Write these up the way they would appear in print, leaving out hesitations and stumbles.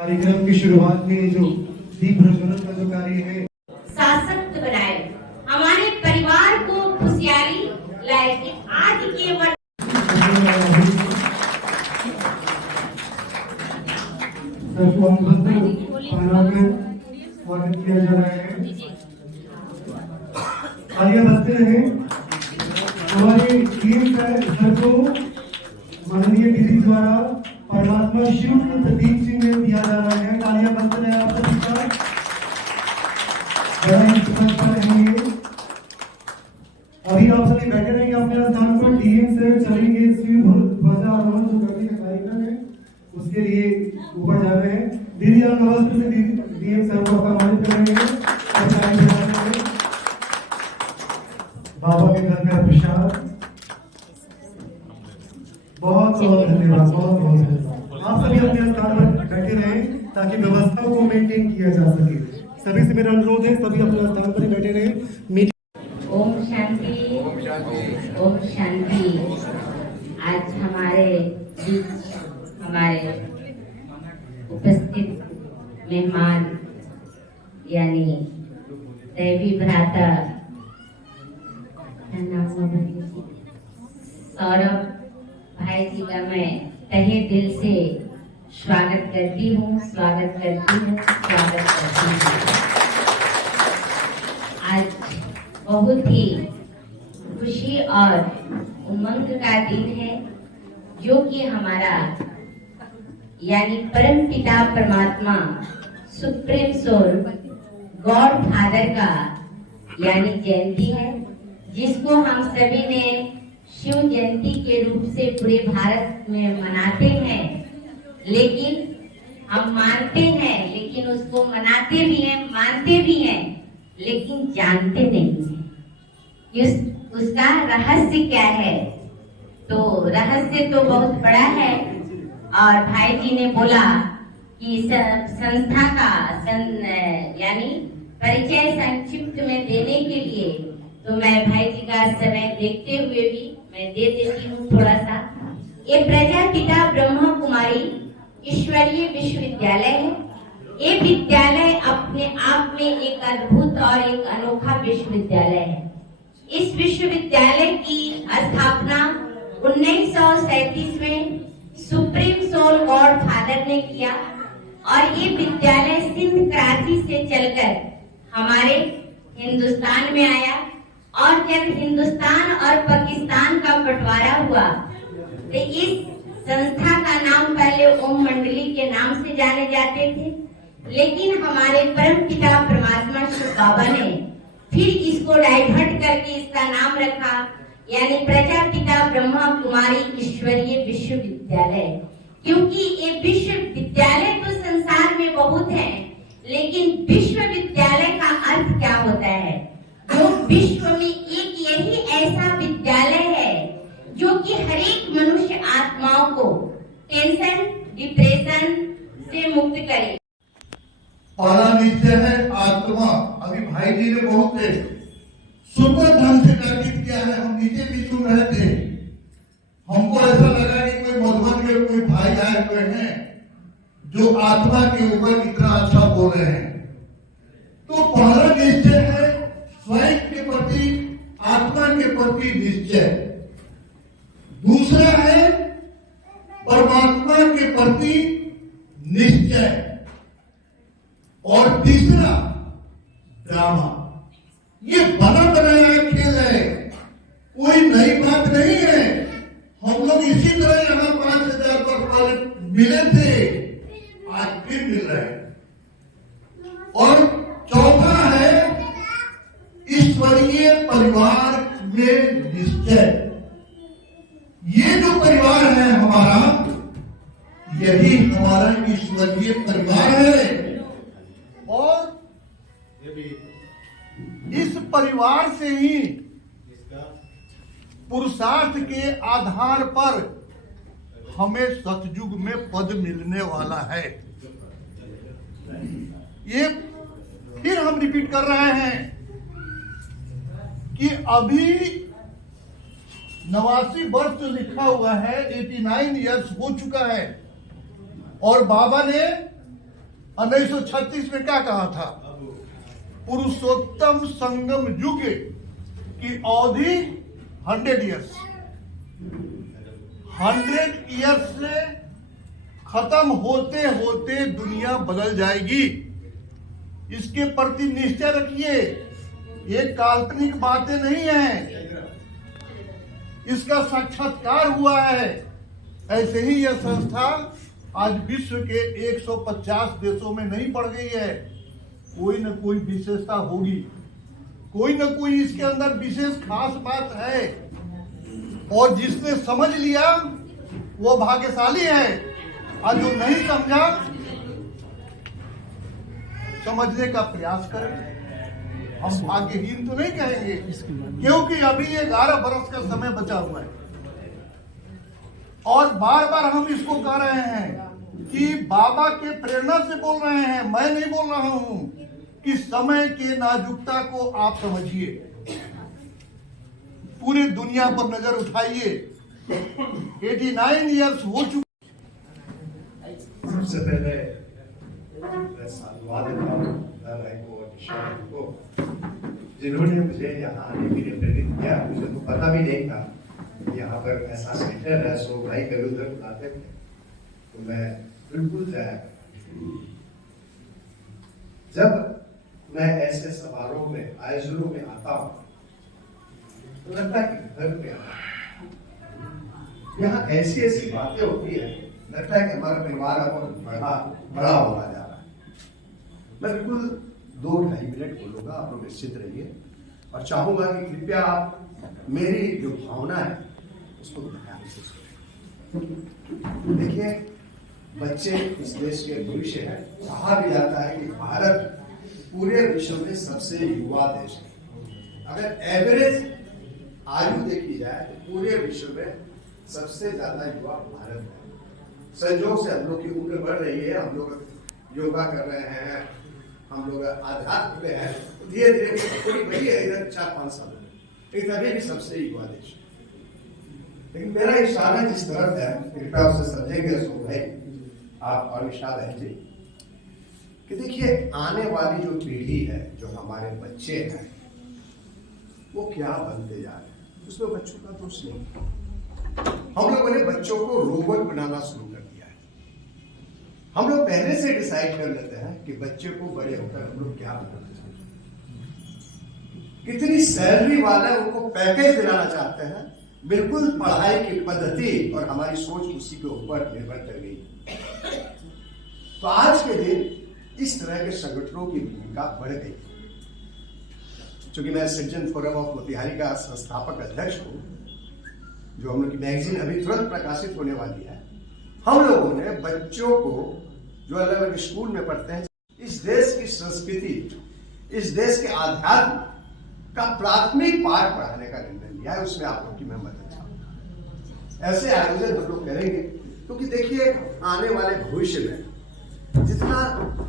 कार्यक्रम की शुरुआत में जो दीप प्रज्वलन का जो कार्य है सशक्त बनाए, हमारे परिवार को खुशहाली लाए कि आज के स्वागत किया जा रहा है। आइए बढ़ते हैं। हमारे टीम सर को माननीय दीदी द्वारा परमात्मा शिव के प्रतीक चिन्ह दिया जा रहा है। तालियां बजते हैं आप सभी का। अभी आप सभी बैठे रहेंगे अपने स्थान पर। टीम से चलेंगे ध्वजारोहण जो करने का कार्यक्रम है उसके लिए ऊपर जा रहे हैं। दीदी आप नमस्ते से डीएम सर को सम्मानित करेंगे। बाबा के घर में प्रसाद बहुत बहुत धन्यवाद। बहुत बहुत धन्यवाद। आप सभी अपने स्थान पर बैठे रहें ताकि व्यवस्था को मेंटेन किया जा सके। सभी से मेरा अनुरोध है सभी अपने स्थान पर बैठे रहें। ओम शांति, ओम शांति। आज हमारे बीच हमारे उपस्थित मेहमान यानी देवी भ्राता सौरभ भाई जी का मैं तहे दिल से स्वागत करती हूँ। आज बहुत ही खुशी और उमंग का दिन है जो कि हमारा यानी परम पिता परमात्मा सुप्रीम सोल गॉड फादर का यानी जयंती है, जिसको हम सभी ने शिव जयंती के रूप से पूरे भारत में मनाते हैं। लेकिन हम मानते हैं, लेकिन उसको मनाते भी हैं, मानते भी हैं, लेकिन जानते नहीं हैं उसका रहस्य क्या है। तो रहस्य तो बहुत बड़ा है और भाई जी ने बोला कि संस्था का यानी परिचय संक्षिप्त में देने के लिए तो मैं भाई जी का समय देखते हुए भी मैं दे देती हूँ थोड़ा सा। ये प्रजापिता ब्रह्मा कुमारी ईश्वरीय विश्वविद्यालय है। ये विद्यालय अपने आप में एक अद्भुत और एक अनोखा विश्वविद्यालय है। इस विश्वविद्यालय की स्थापना 1937 में सुप्रीम सोल गॉड फादर ने किया और ये विद्यालय सिंध क्रांति से चलकर हमारे हिंदुस्तान में आया। और जब हिंदुस्तान और पाकिस्तान का बंटवारा हुआ तो इस संस्था का नाम पहले ओम मंडली के नाम से जाने जाते थे, लेकिन हमारे परम पिता परमात्मा शिव बाबा ने फिर इसको डाइवर्ट करके इसका नाम रखा यानी प्रजापिता ब्रह्मा कुमारी ईश्वरीय विश्वविद्यालय। क्योंकि ये विश्वविद्यालय तो संसार में बहुत है, लेकिन विश्वविद्यालय का अर्थ क्या होता है? जो विश्व में एक यही ऐसा विद्यालय है जो कि हर एक मनुष्य आत्माओं को टेंशन डिप्रेशन से मुक्त करे। पहला निश्चय है आत्मा। अभी भाई जी ने बहुत सुंदर ढंग से ताकीद किया है। हम नीचे भी सुन रहे थे, हमको ऐसा लगा कि कोई मधुबन के कोई भाई आए हुए हैं जो आत्मा के ऊपर इतना अच्छा बोल रहे हैं। तो पहला निश्चय है स्वयं के प्रति आत्मा के प्रति निश्चय। दूसरा है परमात्मा के प्रति निश्चय और तीसरा ड्रामा। ये बना बनाया खेल है, कोई नई बात नहीं है। हम लोग इसी तरह यहाँ 5,000 पर मिले थे, आज फिर मिल रहे हैं। और चौथा है ईश्वरीय परिवार में निश्चय। ये जो परिवार है हमारा, यही हमारा ईश्वरीय परिवार है। और इस परिवार से ही पुरुषार्थ के आधार पर हमें सतयुग में पद मिलने वाला है। ये फिर हम रिपीट कर रहे हैं कि अभी 89 वर्ष जो लिखा हुआ है 89 इयर्स हो चुका है और बाबा ने 1936 में क्या कहा था? पुरुषोत्तम संगम युग की अवधि 100 ईयर्स, 100 ईयर्स से खत्म होते होते दुनिया बदल जाएगी। इसके प्रति निश्चय रखिए। ये काल्पनिक बातें नहीं है, इसका साक्षात्कार हुआ है। ऐसे ही यह संस्था आज विश्व के 150 देशों में नहीं बढ़ गई है। कोई न कोई विशेषता होगी, कोई न कोई इसके अंदर विशेष खास बात है, और जिसने समझ लिया वो भाग्यशाली है, और जो नहीं समझा समझने का प्रयास करें। हम भाग्यहीन तो नहीं कहेंगे, क्योंकि अभी 11 बरस का समय बचा हुआ है, और बार बार हम इसको कह रहे हैं कि बाबा के प्रेरणा से बोल रहे हैं, मैं नहीं बोल रहा हूं, कि समय के नाजुकता को आप समझिए। पूरी दुनिया पर नजर उठाइए। 89 ईयर्स हो चुके। सबसे पहले मैं साधुवाद देता हूँ भाई को और विशाल को, जिन्होंने मुझे यहाँ आने के लिए प्रेरित किया। मुझे तो पता भी नहीं था यहाँ पर ऐसा सेंटर है। सो भाई कभी उधर बुलाते थे तो मैं बिल्कुल जाया। जब मैं ऐसे समारोह में आयोजनों में आता हूँ तो लगता है कि घर पे आता हूँ। यहाँ ऐसी ऐसी बातें होती है, लगता है कि हमारा परिवार अब बड़ा होता जा रहा है। मैं बिल्कुल 2-2.5 मिनट बोलूंगा, आप लोग निश्चित रहिए, और चाहूंगा कि कृपया आप मेरी जो भावना है उसको ध्यान से सुनें। देखिए, बच्चे इस देश के भविष्य है। कहा भी जाता है कि भारत पूरे विश्व में सबसे युवा देश है। अगर एवरेज आयु देखी जाए तो पूरे विश्व में सबसे ज्यादा युवा भारत है। संयोग से हम लोग की उम्र बढ़ रही है, हम लोग योगा कर रहे हैं, हम लोग आध्यात्म में हैं, धीरे धीरे पूरी बड़ी है इधर 4-5 साल में, लेकिन अभी भी सबसे युवा देश। लेकिन मेरा इशारा जिस तरफ है, कृपया उसे समझेंगे सो भाई आप और इशारा है जी, कि देखिए आने वाली जो पीढ़ी है, जो हमारे बच्चे हैं, वो क्या बनते जा रहे हैं, उसमें बच्चों का दोष नहीं। हम लोगों ने बच्चों को रोबोट बनाना शुरू कर दिया है। हम लोग पहले से डिसाइड कर लेते हैं कि बच्चे को बड़े होकर हम लोग क्या बनाना चाहते हैं, कितनी सैलरी वाले उनको पैकेज दिलाना चाहते हैं। बिल्कुल पढ़ाई की पद्धति और हमारी सोच उसी के ऊपर निर्भर कर गई। तो आज के दिन इस तरह के संगठनों की भूमिका बढ़ गई। चूंकि मैं सिटीजन फोरम ऑफ मोतिहारी का संस्थापक अध्यक्ष हूं, जो हम लोग की मैगजीन अभी तुरंत प्रकाशित होने वाली है, हम लोगों ने बच्चों को जो अलग अलग स्कूल में पढ़ते हैं, इस देश की संस्कृति, इस देश के आध्यात्म का प्राथमिक पाठ पढ़ाने का निर्णय लिया है। उसमें आप लोग की मैं मदद चाहूंगा। ऐसे आयोजन हम लोग करेंगे, क्योंकि देखिए आने वाले भविष्य में जितना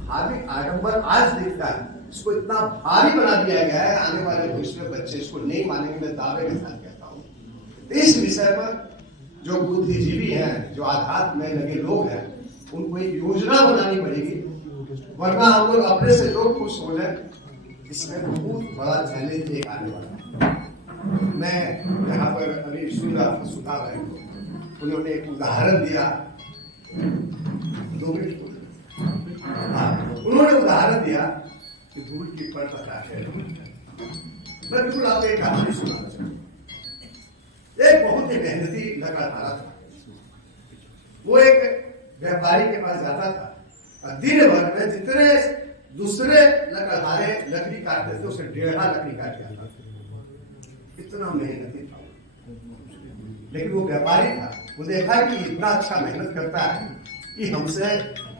धार्मिक आडंबर आज दिखता है, इसको इतना भारी बना दिया गया है। आने वाले भविष्य में बच्चे इसको नहीं मानेंगे, मैं दावे के साथ कहता हूँ। इस विषय पर जो बुद्धिजीवी हैं, जो आध्यात्म में लगे लोग हैं, उनको एक योजना बनानी पड़ेगी, वरना हम लोग अपने से लोग खुश हो जाए। इसमें बहुत बड़ा चैलेंज एक आने वाला है। मैं यहाँ पर अभी सुन रहा था, सुना रहे को, उन्होंने एक उदाहरण दिया, 2 मिनट उन्होंने उदाहरण दिया कि धूल की पर पता है। मैं बिल्कुल आपको एक कहानी सुनाना चाहूँगा। एक बहुत ही मेहनती लकड़हारा था। वो एक व्यापारी के पास जाता था और दिन भर में जितने दूसरे लकड़हारे लकड़ी काटते थे, उसे 1.5 लकड़ी काट के आता था। इतना मेहनती था। लेकिन वो व्यापारी था, वो देखा कि इतना अच्छा मेहनत करता है कि हमसे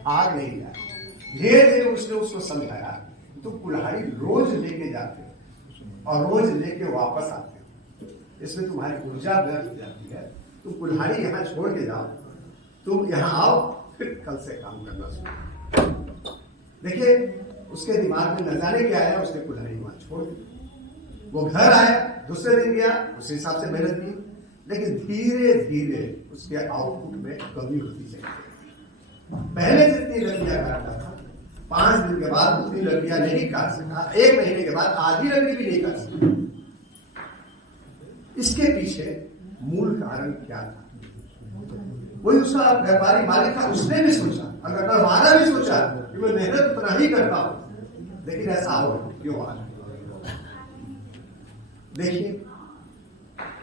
भाग नहीं जाए। धीरे धीरे उसने उसको समझाया, तो कुल्हाड़ी रोज लेके जाते हो और रोज लेके वापस आते हो, इसमें तुम्हारी ऊर्जा व्यर्थ हो जाती है। तुम कुल्हाड़ी यहाँ छोड़ के जाओ, तुम यहाँ आओ, फिर कल से काम करना शुरू। देखिए उसके दिमाग में न जाने क्या आया, उसने कुल्हाड़ी वहां छोड़ दी। वो घर आया, दूसरे दिन गया, उस हिसाब से मेहनत की, लेकिन धीरे धीरे उसके आउटपुट में कमी होती चली। पहले जितनी लकड़ियां काटता था 5 दिन के बाद उतनी लकड़ियां नहीं काट सका, 1 महीने के बाद आधी लकड़ी भी नहीं काट सका। इसके पीछे मूल कारण क्या था? वही उसका व्यापारी मालिक था, उसने भी सोचा, अगर हमारा भी सोचा कि मैं मेहनत उतना ही करता हूं, लेकिन ऐसा हो क्यों आ रहा? देखिए,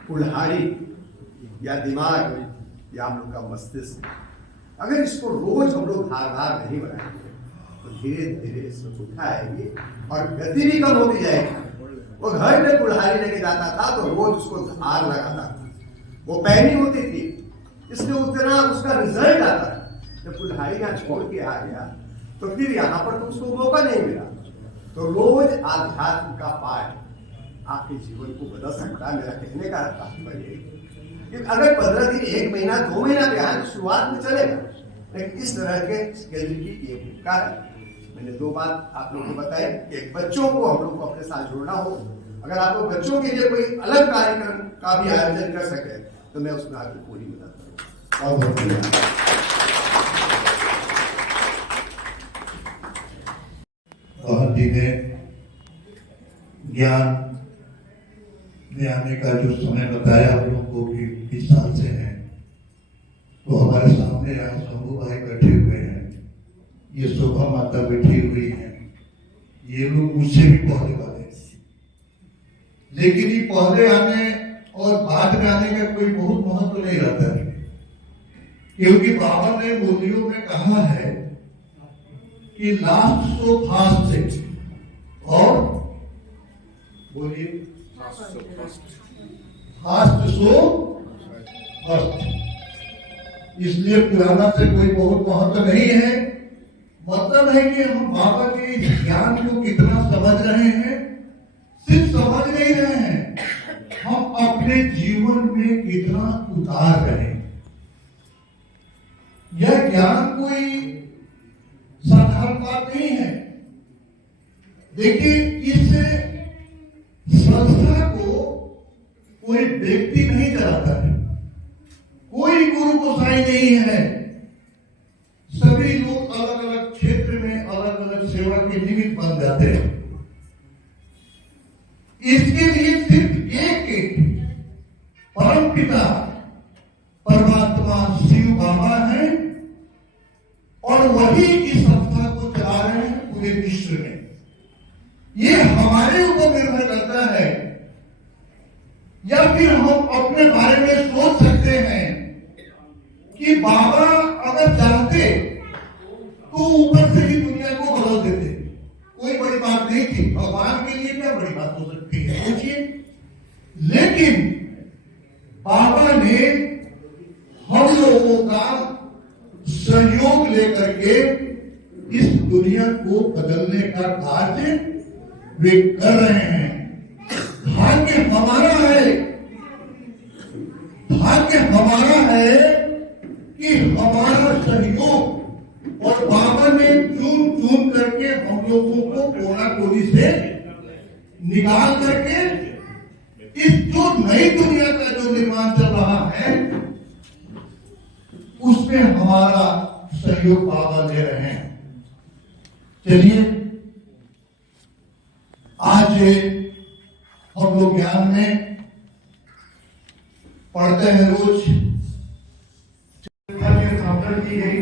कुल्हाड़ी या दिमाग या हम लोग का मस्तिष्क, अगर इसको रोज हम लोग धारदार नहीं बनाएंगे तो धीरे धीरे इसमें उठा आएगी और गति भी कम होती जाएगी। वो घर में कुल्हाड़ी लेके जाता था तो रोज उसको धार लगाता था, वो पैनी होती थी, इसलिए उतना उसका रिजल्ट आता था। जब कुल्हाड़ी यहाँ छोड़ के आ गया तो फिर यहाँ पर तो उसको मौका नहीं मिला। तो रोज आध्यात्म का पाठ आपके जीवन को बदल सकता है। मेरा कहने का तात्पर्य अगर 15 दिन, 1 महीना, 2 महीना भी आए तो शुरुआत में चलेगा, लेकिन इस तरह के स्केल की ये भूमिका है। मैंने 2 बात आप लोगों को बताई कि बच्चों को हम लोग को अपने साथ जोड़ना हो। अगर आप लोग बच्चों के लिए कोई अलग कार्यक्रम का भी आयोजन कर सके तो मैं उसमें आपकी पूरी मदद करूँगा। बहुत बहुत धन्यवाद। बहन जी ने ज्ञान में आने का जो समय बताया हम लोग को कि 20 साल से है, तो हमारे सामने यहाँ शंभू भाई बैठे हुए हैं, ये शोभा माता बैठी हुई है, ये लोग मुझसे भी पहले वाले, लेकिन ये पहले आने और बाद में आने का कोई बहुत महत्व नहीं रहता है, क्योंकि बाबा ने मूल्यों में कहा है कि लास्ट सो फास्ट और बोलिए फास्ट सो फर्स्ट। इसलिए पुराना से कोई बहुत महत्व नहीं है। मतलब है कि हम बाबा के ज्ञान को कितना समझ रहे हैं, सिर्फ समझ नहीं रहे हैं, हम अपने जीवन में कितना उतार रहे हैं। यह ज्ञान कोई साधारण बात नहीं है। देखिए, इस संस्था को कोई व्यक्ति नहीं चलाता है, कोई गुरु गोसाई नहीं है, सभी लोग अलग अलग क्षेत्र में अलग अलग सेवा के निमित्त बन जाते हैं। इसके लिए सिर्फ एक परम पिता परमात्मा शिव बाबा है और वही इस संस्था को चला रहे हैं पूरे विश्व में। ये हमारे ऊपर निर्भर करता है, या फिर हम अपने बारे में सोच सकते हैं कि बाबा अगर चाहते तो ऊपर से ही दुनिया को बदल देते, कोई बड़ी बात नहीं थी। भगवान के लिए क्या बड़ी बात हो सकती है, सोचिए। लेकिन बाबा ने हम लोगों का सहयोग लेकर के इस दुनिया को बदलने का कार्य वे कर रहे हैं। भाग्य हमारा है, भाग्य हमारा है कि हमारा सहयोग और बाबा ने चुन चुन करके हम लोगों को कोना कोनी से निकाल करके इस जो नई दुनिया का जो निर्माण चल रहा है उसमें हमारा सहयोग बाबा ले रहे हैं। चलिए, आज हम लोग ज्ञान में पढ़ते हैं रोज। स्थापना की गई,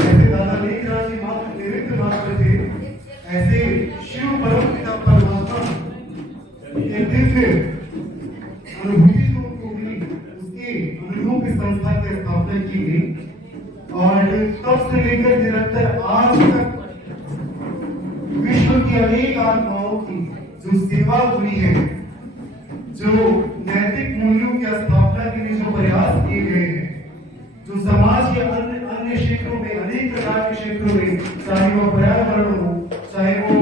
ऐसे दादा लेखराज जी मात्र निमित्त मात्र थे, ऐसे शिव परम पिता परमात्मा के दिव्य अनुभूति को भी उसके अनुभव की संस्था की स्थापना की गई और तब से लेकर निरंतर आज तक विश्व की अनेक आत्माओं की जो सेवा हुई है, जो नैतिक मूल्यों की स्थापना के लिए जो प्रयास किए गए हैं, जो समाज के अन्य क्षेत्रों में, अनेक प्रकार के क्षेत्रों में, चाहे वो पर्यावरण हो, चाहे वो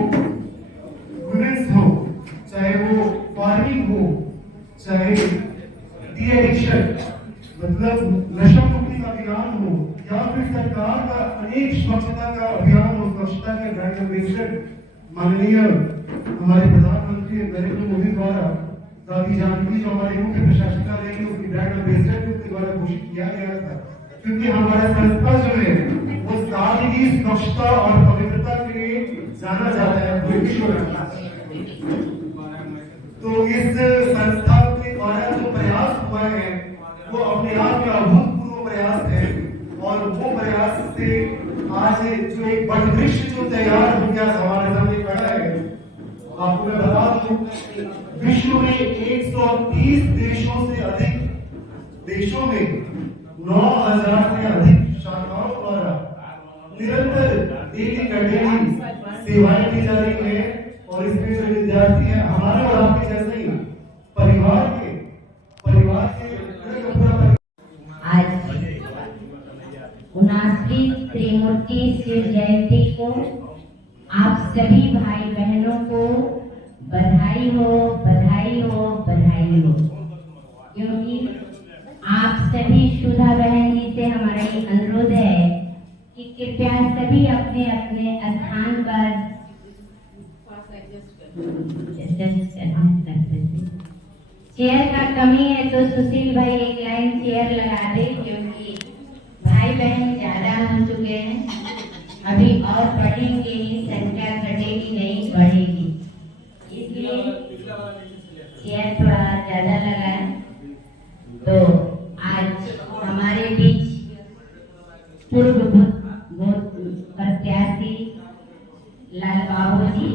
वुमेन्स हो, चाहे वो फार्मिंग हो, चाहे डी एडिक्शन मतलब नशा मुक्ति का अभियान हो, या फिर सरकार का अनेक स्वच्छता का अभियान हो, स्वच्छता के ब्रांड एम्बेसडर माननीय हमारे प्रधानमंत्री नरेंद्र मोदी द्वारा दादी जानकी जो हमारे मुख्य प्रशासिका रहेंगे उसकी ब्रांड एम्बेसडर के द्वारा घोषित किया गया था, क्योंकि हमारा संस्था जो है वो सादगी, स्वच्छता और पवित्रता के लिए जाना जाता है पूरे विश्व में। तो इस संस्था के द्वारा जो प्रयास हुआ है वो अपने आप में अभूतपूर्व प्रयास है, और वो प्रयास से आज जो एक वट वृक्ष जो तैयार हो गया हमारे सामने खड़ा है। आपको मैं बता दूं, विश्व में 130 देशों से अधिक देशों में 9,000 से अधिक शाखाओं द्वारा निरंतर डेली कंटिन्यू सेवाएं की जा रही है। और इसमें जो विद्यार्थी हैं हमारे और आपके जैसे ही परिवार के आज 79वीं त्रिमूर्ति शिव जयंती को आप सभी भाई बहनों को बधाई हो, बधाई हो, बधाई हो। क्योंकि आप सभी सुधा बहन जी से हमारा ये अनुरोध है कि कृपया सभी अपने अपने स्थान पर चेयर का कमी है तो सुशील भाई एक लाइन चेयर लगा दे, क्योंकि भाई बहन ज्यादा हो चुके हैं। अभी और बढ़ेंगे, संख्या घटेगी नहीं बढ़ेगी, इसलिए चेयर थोड़ा ज्यादा लगा है। तो आज हमारे बीच पूर्व प्रत्याशी लाल बाबू जी,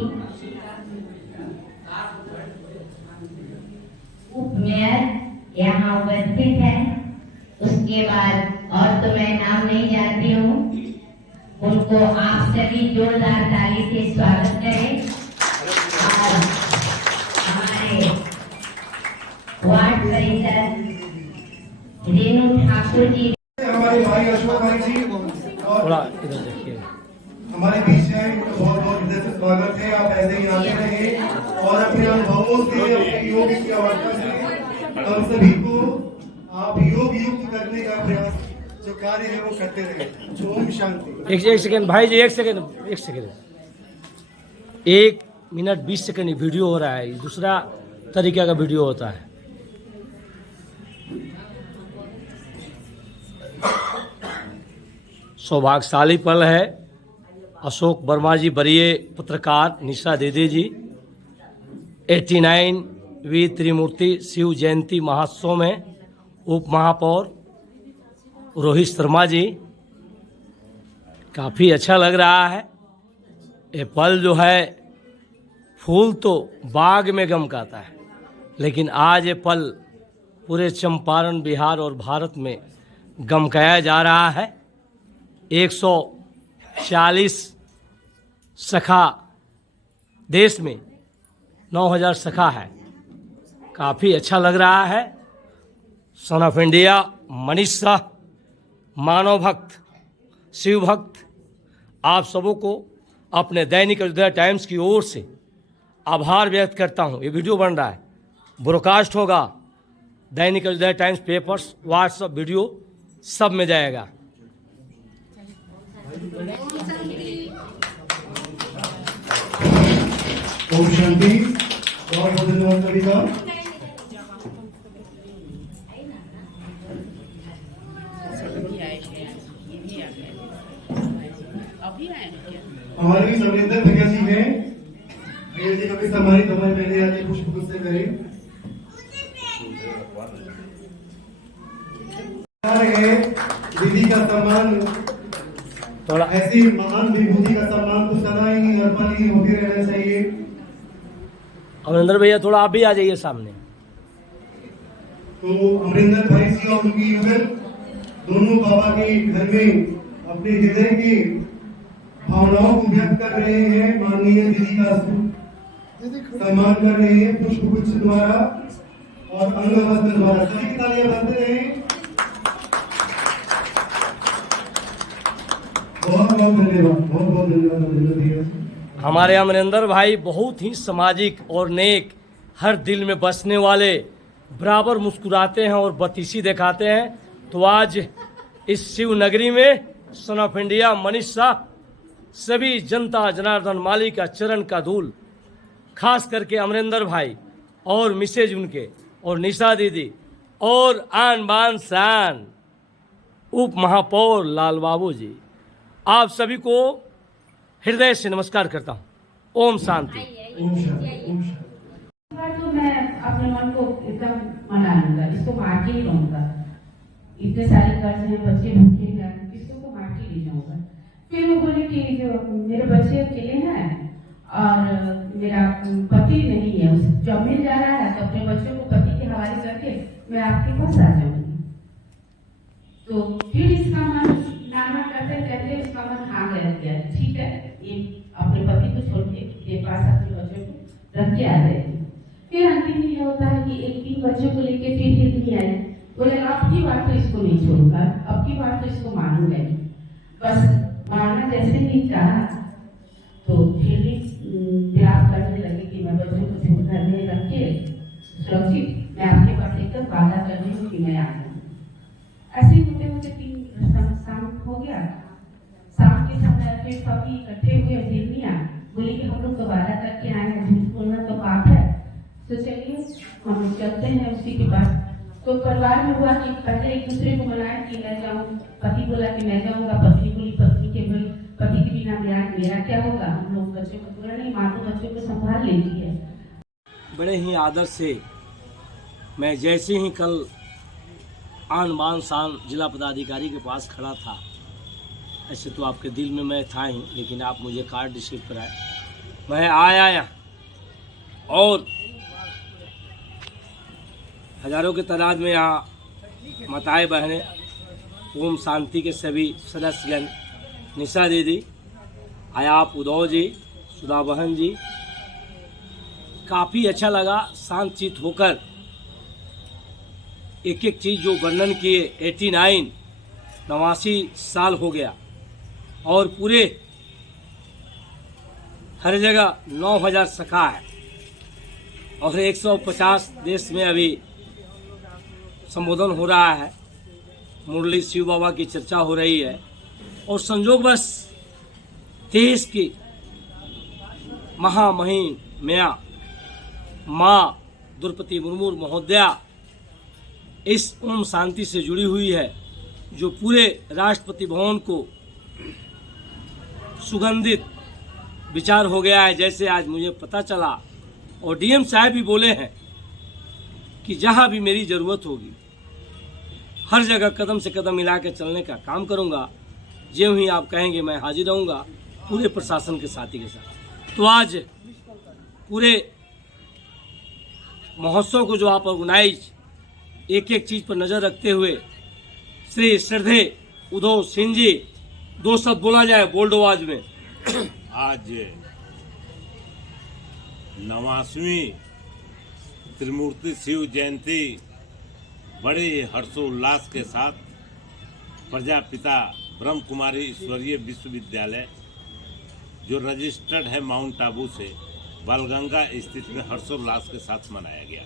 उप मेयर यहाँ उपस्थित है। उसके बाद और तो मैं नाम नहीं जानती हूँ, उनको आप सभी जोरदार ताली से स्वागत करें। और हमारे वार्ड परिषद रेणु ठाकुर जी, हमारे भाई अशोक भाई जी और इधर देखिए हमारे बीच है, इनको बहुत बहुत हृदय से स्वागत है। आप ऐसे ही आते रहे और अपने अनुभवों से, अपने योग की अवस्था से हम सभी को आप योग युक्त करने का प्रयास जो कार्य है वो करते रहे। ओम शांति। एक सेकंड भाई जी, एक सेकंड 1 मिनट 20 सेकंड वीडियो हो रहा है, दूसरा तरीके का वीडियो होता है। सौभाग्यशाली पल है। अशोक वर्मा जी वरीय पत्रकार, निशा दीदी जी 89वीं त्रिमूर्ति शिव जयंती महोत्सव में उप महापौर रोहित शर्मा जी, काफ़ी अच्छा लग रहा है। ये पल जो है, फूल तो बाग में गमकाता है, लेकिन आज ये पल पूरे चंपारण, बिहार और भारत में गमकाया जा रहा है। 140 सखा देश में 9,000 सखा है, काफ़ी अच्छा लग रहा है। Son of India Manish Shah, मानव भक्त, शिव भक्त, आप सबों को अपने दैनिक अयोध्या टाइम्स की ओर से आभार व्यक्त करता हूँ। ये वीडियो बन रहा है, ब्रॉडकास्ट होगा, दैनिक Ayodhya times papers, WhatsApp, video सब में जाएगा। ओम शांति। बहुत बहुत धन्यवाद सभी का। हमारे बीच अमरिंदर भैया जी हैं। भैया जी कभी सम्मानित हमारे पहले आके पुष्प से करें। दीदी का सम्मान, थोड़ा ऐसी महान विभूति का सम्मान तो सदा ही हर पल ही होते रहना चाहिए। अमरिंदर भैया थोड़ा आप भी आ जाइए सामने। तो अमरिंदर भाई जी और उनकी युगल दोनों बाबा के घर में अपने हृदय की भावनाओं को व्यक्त कर रहे हैं। माननीय दीदी का सम्मान कर रहे हैं पुष्प गुच्छ द्वारा और अंग वस्त्र द्वारा। सभी की तालियां बजते रहे। बहुत बहुत धन्यवाद, बहुत बहुत धन्यवाद। हमारे अमरिंदर भाई बहुत ही सामाजिक और नेक, हर दिल में बसने वाले, बराबर मुस्कुराते हैं और बतीसी दिखाते हैं। तो आज इस शिव नगरी में सन ऑफ इंडिया मनीष शाह, सभी जनता जनार्दन माली का चरण का धूल, खास करके अमरिंदर भाई और मिसेज उनके और निशा दीदी और आन बान शान उप महापौर लाल बाबू जी, आप सभी को हृदय से नमस्कार करता हूँ। ओम शांति। ओम शांति, ओम शांति। इस बार तो मैं अपने मन को एकदम मना लूंगा, इसको मार के ही रहूंगा। इतने सारे कर्ज हैं, बच्चे भूखे हैं, इसको तो मार के ले जाऊंगा। फिर वो बोले कि जो मेरे बच्चे अकेले हैं और मेरा पति नहीं है, जब मिल जा रहा है तो अपने बच्चों को पति के हवाले करके मैं आपके पास आ जाऊंगी। तो फिर इसका मन नाना करते करते उसका मन हाँ गया, ठीक है, ये अपने पति को छोड़ के पास अपने बच्चों को रख के आ जाएगी। फिर अंतिम में यह होता है कि एक दिन बच्चों को लेके फिर नहीं आए, बोले अब की बार तो इसको नहीं छोड़ूंगा, अब की बार तो इसको मारूंगा ही। बस मारना जैसे नहीं चाहा तो फिर भी विलाप करने लगे कि मैं बच्चों को सिर्फ घर में रख के सुरक्षित मैं आपके पास एकदम वादा कर रही हूँ कि मैं आ जाऊँ। ऐसे होते होते 3 शाम हो गया। शाम के समय फिर सभी इकट्ठे हुए दिल्लियाँ बोले कि हम लोग तो वादा करके आए हैं, झूठ बोलना तो पाप है, तो चलिए हम लोग चलते हैं उसी के पास। तो परिवार में हुआ कि पहले एक दूसरे को मनाया कि मैं जाऊँ, पति बोला कि मैं जाऊँगा, पत्नी बोली पति के बिना मेरा क्या होगा, हम लोग बच्चों को बोला नहीं, माँ तो बच्चों को संभाल लेती है। बड़े ही आदर से मैं जैसे ही कल आन बान शान जिला पदाधिकारी के पास खड़ा था, ऐसे तो आपके दिल में मैं था ही, लेकिन आप मुझे कार्ड रिसीव कराए, मैं आया यहाँ और हजारों के तादाद में यहाँ माताएं बहनें, ओम शांति के सभी सदस्यगण, निशा दीदी, आयाप उदय जी, सुधा बहन जी, काफ़ी अच्छा लगा शांत चित होकर एक एक चीज़ जो वर्णन किए। 89 साल हो गया और पूरे हर जगह 9000 सखा है और 150 देश में अभी संबोधन हो रहा है, मुरली शिव बाबा की चर्चा हो रही है और संजोगवश देश की महामहिम मैया माँ द्रौपदी मुर्मू महोदया इस ओम शांति से जुड़ी हुई है, जो पूरे राष्ट्रपति भवन को सुगंधित विचार हो गया है। जैसे आज मुझे पता चला और डीएम साहब भी बोले हैं कि जहाँ भी मेरी ज़रूरत होगी हर जगह कदम से कदम मिला के चलने का काम करूँगा, जो ही आप कहेंगे मैं हाजिर रहूँगा पूरे प्रशासन के साथी के साथ। तो आज पूरे महोत्सव को जो आप ऑर्गेनाइज एक एक चीज़ पर नज़र रखते हुए श्री श्रद्धे उदय सिंह जी, 2 शब्द बोला जाए बोल्ड आवाज में। आज 89वीं त्रिमूर्ति शिव जयंती बड़े हर्षोल्लास के साथ प्रजापिता ब्रह्म कुमारी ईश्वरीय विश्वविद्यालय जो रजिस्टर्ड है माउंट आबू से बालगंगा स्थित में हर्षोल्लास के साथ मनाया गया,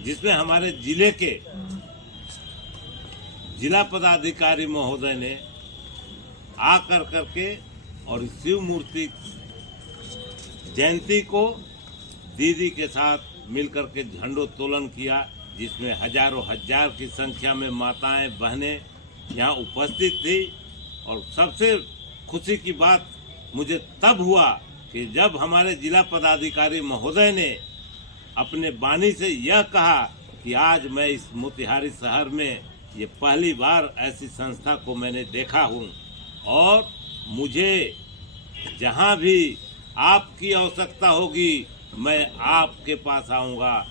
जिसमें हमारे जिले के जिला पदाधिकारी महोदय ने आकर करके और शिव मूर्ति जयंती को दीदी के साथ मिलकर के झंडोत्तोलन किया, जिसमें हजारों हजार की संख्या में माताएं बहनें यहाँ उपस्थित थी। और सबसे खुशी की बात मुझे तब हुआ कि जब हमारे जिला पदाधिकारी महोदय ने अपने वाणी से यह कहा कि आज मैं इस मोतिहारी शहर में ये पहली बार ऐसी संस्था को मैंने देखा हूँ और मुझे जहाँ भी आपकी आवश्यकता होगी मैं आपके पास आऊँगा,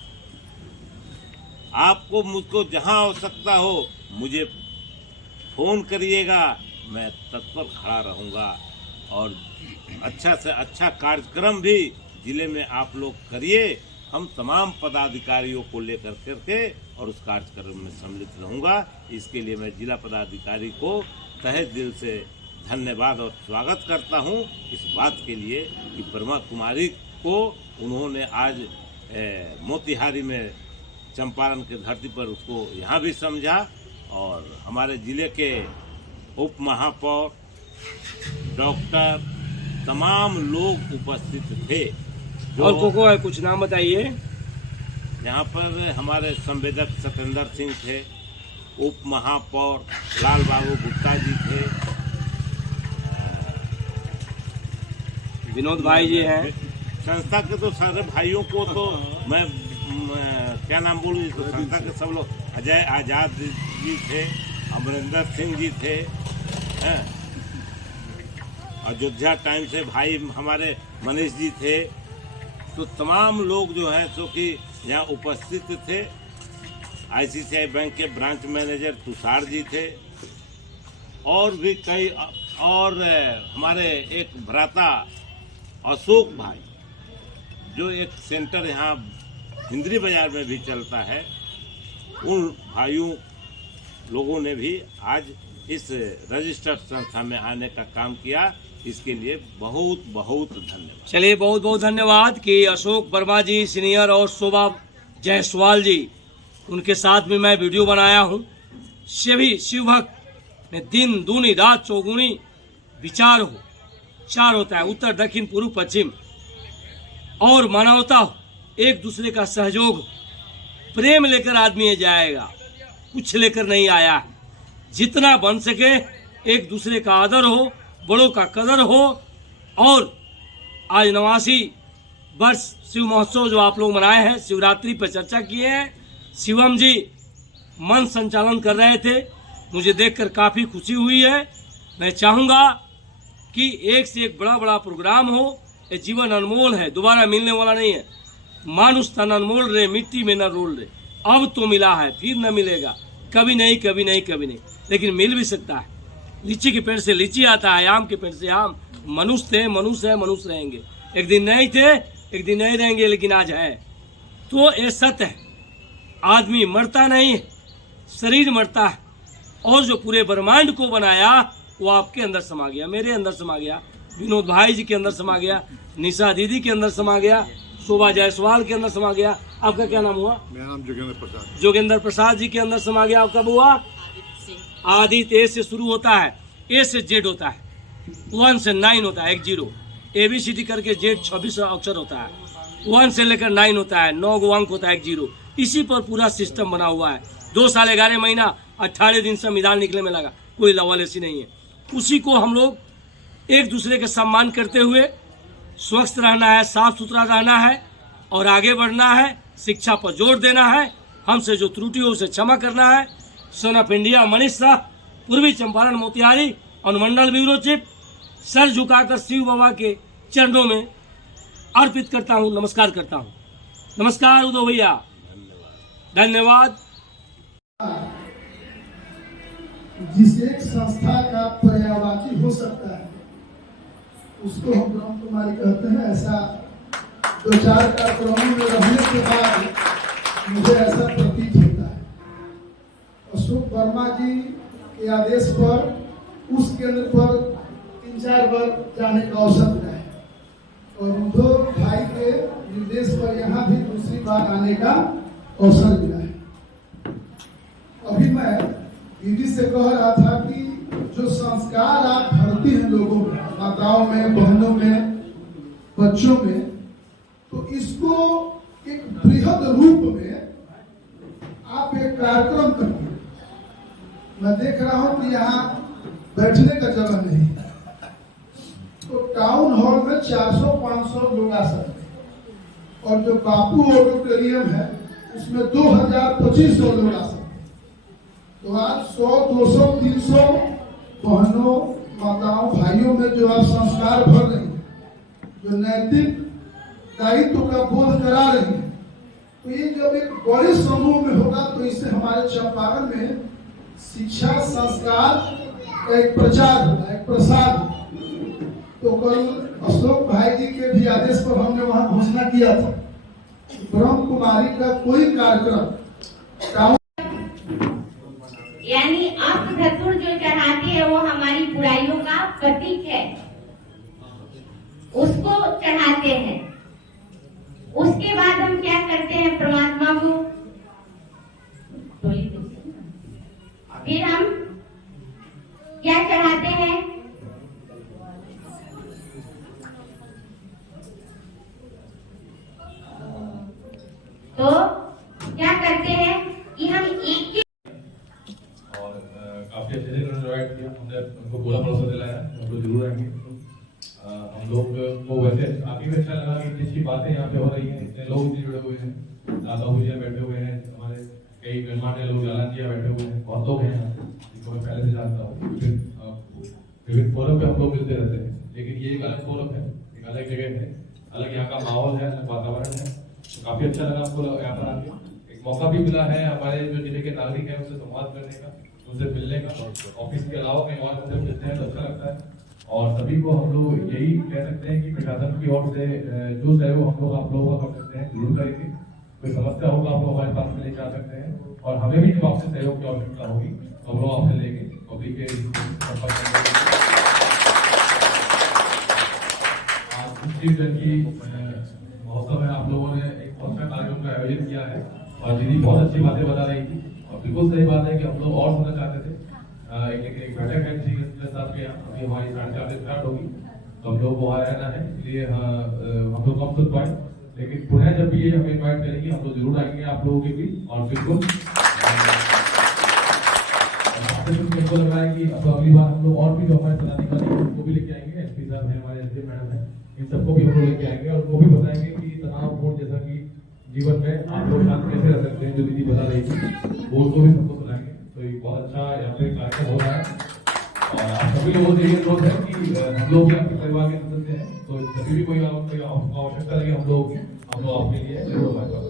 आपको मुझको जहाँ आवश्यकता हो मुझे फ़ोन करिएगा, मैं तत्पर खड़ा रहूँगा। और अच्छा से अच्छा कार्यक्रम भी जिले में आप लोग करिए, हम तमाम पदाधिकारियों को लेकर करके और उस कार्यक्रम में सम्मिलित रहूँगा। इसके लिए मैं जिला पदाधिकारी को तहे दिल से धन्यवाद और स्वागत करता हूँ इस बात के लिए कि ब्रह्मा कुमारी को उन्होंने आज मोतिहारी में चंपारण के धरती पर उसको यहाँ भी समझा। और हमारे जिले के उप महापौर डॉक्टर तमाम लोग उपस्थित थे। और को है कुछ नाम बताइए। यहाँ पर हमारे संवेदक सत्येंद्र सिंह थे, उप महापौर लाल बाबू गुप्ता जी थे, विनोद भाई जी हैं। संस्था के तो सारे भाइयों को तो मैं क्या नाम बोलूँ, तो संस्था के सब लोग, अजय आजाद जी थे, अमरिंदर सिंह जी थे, हैं, अयोध्या टाइम से भाई हमारे मनीष जी थे, तो तमाम लोग जो हैं सो कि यहाँ उपस्थित थे। आईसीआईसीआई बैंक के ब्रांच मैनेजर तुषार जी थे, और भी कई, और हमारे एक भ्राता अशोक भाई, जो एक सेंटर यहाँ हिंद्री बाजार में भी चलता है, उन भाइयों लोगों ने भी आज इस रजिस्टर्ड संस्था में आने का काम किया। इसके लिए बहुत बहुत धन्यवाद। चलिए, बहुत बहुत धन्यवाद कि अशोक वर्मा जी सीनियर और शोभा जायसवाल जी, उनके साथ में मैं वीडियो बनाया हूँ। सभी शिव भक्त ने दिन दूनी रात चौगुनी विचार हो, चार होता है, उत्तर दक्षिण पूर्व पश्चिम, और मानवता हो, एक दूसरे का सहयोग हो, प्रेम लेकर आदमी जाएगा, कुछ लेकर नहीं आया है। जितना बन सके एक दूसरे का आदर हो, बड़ों का कदर हो। और आज 89 वर्ष शिव महोत्सव जो आप लोग मनाए हैं, शिवरात्रि पर चर्चा किए हैं, शिवम जी मन संचालन कर रहे थे, मुझे देखकर काफ़ी खुशी हुई है। मैं चाहूँगा कि एक से एक बड़ा बड़ा प्रोग्राम हो। ये जीवन अनमोल है, दोबारा मिलने वाला नहीं है। मानुष तन अनमोल रे, मिट्टी में न रोल रे, अब तो मिला है फिर न मिलेगा, कभी नहीं कभी नहीं कभी नहीं, लेकिन मिल भी सकता है। लीची के पेड़ से लीची आता है, आम के पेड़ से आम। मनुष्य थे, मनुष्य है, मनुष्य रहेंगे। एक दिन नहीं थे, एक दिन नहीं रहेंगे, लेकिन आज है। तो ये सत्य है, आदमी मरता नहीं है, शरीर मरता है। और जो पूरे ब्रह्मांड को बनाया वो आपके अंदर समा गया, मेरे अंदर समा गया, विनोद भाई जी के अंदर समा गया, निशा दीदी के अंदर समा गया, शोभा जायसवाल के अंदर समा गया। आपका क्या नाम हुआ? मेरा नाम जोगेंद्र प्रसाद। जोगेंद्र प्रसाद जी के अंदर समा गया। आपका हुआ? आदित्य। ए से शुरू होता है, ए से जेड होता है, 1 से 9 होता है, 10। ABCD करके जेड 26 अक्षर होता है, 1 से लेकर 9 होता है, 9 अंक होता है, 10। इसी पर पूरा सिस्टम बना हुआ है। 2 साल 11 महीना 18 दिन संविधान निकले में लगा, कोई लवाल ऐसी नहीं है। उसी को हम लोग एक दूसरे के सम्मान करते हुए स्वस्थ रहना है, साफ सुथरा रहना है और आगे बढ़ना है। शिक्षा पर जोर देना है, हमसे जो त्रुटि हो उसे क्षमा करना है। Son of India Manish Shah, पूर्वी चंपारण मोतिहारी अनुमंडल ब्यूरो चीफ, सर झुकाकर शिव बाबा के चरणों में अर्पित करता हूँ, नमस्कार करता हूँ। नमस्कार उदय भैया, धन्यवाद। जिस एक संस्था का पर्यायवाची हो सकता है उसको हम ब्रह्म कुमारी कहते हैं। ऐसा 2-4 कार्यक्रमों में रहने के बाद मुझे ऐसा प्रतीत होता है। अशोक वर्मा जी के आदेश पर उस केंद्र पर 3-4 बार जाने का अवसर मिला है, और उद्धव भाई के निर्देश पर यहाँ भी दूसरी बार आने का अवसर मिला है। अभी मैं दीदी से कह रहा था कि जो संस्कार आप भरती हैं लोगों में, माताओं में, बहनों में, बच्चों में, तो इसको एक बृहद रूप में आप एक कार्यक्रम करते हैं। मैं देख रहा हूं कि यहाँ बैठने का जगह नहीं है, तो टाउन हॉल में 400-500 लोग आ सकते हैं, और जो बापू ऑडिटोरियम है उसमें 2000-2500 लोग आ सकते हैं। तो आज 100, 200, 300 बहनों, माताओं, भाइयों में जो आप संस्कार भर रही हैं, जो नैतिक दायित्व का बोध करा रही हैं, तो ये जब एक बड़े समूह में होगा तो इससे हमारे चंपारण में शिक्षा संस्कार का एक प्रचार होगा, एक प्रसार होगा। तो कल अशोक भाई जी के भी आदेश पर हमने वहां घोषणा किया था, ब्रह्म कुमारी का कोई कार्यक्रम, यानी अष्ट धतुर जो चढ़ाते हैं वो हमारी बुराइयों का प्रतीक है, उसको चढ़ाते हैं। उसके बाद हम क्या करते हैं, परमात्मा को फिर हम क्या चढ़ाते हैं, तो क्या करते हैं कि हम एक काफी अच्छे से इन्होंने ज्वाइन किया। हमने उनको बोला भरोसा दिलाया, हम लोग जरूर आएंगे। हम लोग को वैसे काफी अच्छा लगा कि इतनी अच्छी बातें यहाँ पे हो रही हैं, इतने लोग इतने जुड़े हुए हैं, दादा भूजिया बैठे हुए हैं, हमारे कई गणमान्य लोग जालांजिया बैठे हुए हैं, बहुत लोग हैं यहाँ जिनको मैं पहले से जानता हूँ। विभिन्न फोरम पे हम लोग मिलते रहते हैं, लेकिन ये एक अलग फोरम है, एक अलग जगह है, अलग यहाँ का माहौल है, अलग वातावरण है। तो काफी अच्छा लगा हमको यहाँ पर आके, एक मौका भी मिला है हमारे जो जिले के नागरिक हैं उनसे संवाद करने का, उनसे मिलने का। ऑफिस के अलावा कहीं और उनसे मिलते हैं तो अच्छा लगता है। और सभी को हम लोग यही कह सकते हैं कि प्रशासन की ओर से जो सहयोग हम लोग आप लोगों का कर सकते हैं जरूर करेंगे। कोई समस्या होगा आप लोग हमारे पास में लेके आ सकते हैं, और हमें भी जब आपसे सहयोग की आवश्यकता होगी तो हम लोग आपसे लेंगे। पब्लिक के की महोत्सव है, आप लोगों ने एक बहुत अच्छा कार्यक्रम का आयोजन किया है और दीदी बहुत अच्छी बातें बता रही थी, और बिल्कुल सही बात है कि हम लोग और सुनना चाहते थे। एक बैठक है जी साहब के यहाँ, अभी हमारी 4:30 से स्टार्ट होगी, तो हम लोग को वहाँ रहना है, इसलिए हम लोग कम सुन पाए, लेकिन पुनः जब भी ये हमें इन्वाइट करेंगे हम लोग जरूर आएंगे आप लोगों के भी। और बिल्कुल हमको लग रहा है कि अब अगली बार हम लोग और भी जो हमारे पदाधिकारी हैं उनको भी लेके आएंगे, एसपी साहब हैं, हमारे एसडीएम मैडम हैं, इन सबको भी हम लोग लेके आएंगे और उनको भी बताएंगे कि तनावपूर्ण जैसा कि जीवन में आप लोग शांत कैसे रह सकते हैं, जो दीदी बता रही थी वो उनको भी सबको सुनाएंगे। तो ये बहुत अच्छा यहाँ पे कार्यक्रम हो रहा है, और आप सभी लोगों से ये अनुरोध है कि हम लोग भी आपके परिवार के सदस्य हैं, तो जब भी कोई आवश्यकता लगे हम लोग आपके लिए जरूर हमारे पास